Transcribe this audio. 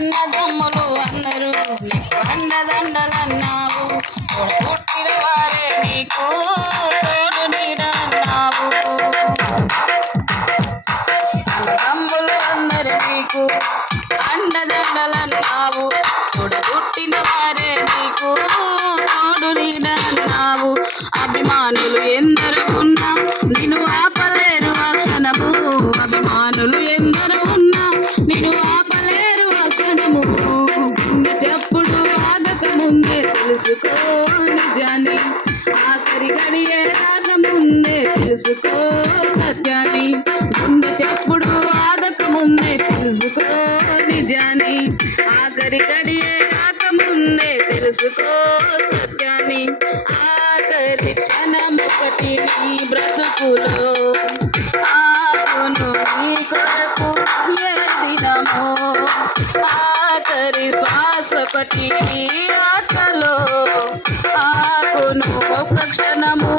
అన్నదమ్ములు అందరూ నీకు అన్నదండలన్నావు. పుట్టిన వారే నీకు తోడు నీడన్నావు అమ్ములు అందరూ నీకు అండదండలన్నావు పుట్టిన వారే నీకు తోడు నీడన్నావు తెలుసుకో నిజాన్ని ఆఖరి గడియే రాక ముందే తెలుసుకో సత్యాన్ని ముందు చెప్పుడు ఆగక ముందే తెలుసుకో నిజాన్ని ఆఖరి గడియే రాక ముందే తెలుసుకో సత్యాన్ని ఆఖరి క్షణమొకటి నీ బ్రతుకులో. ఆకును నీ కొరకు ఏ దినమో. ఆఖరి శ్వాస ఒకటి ఒక్క క్షణము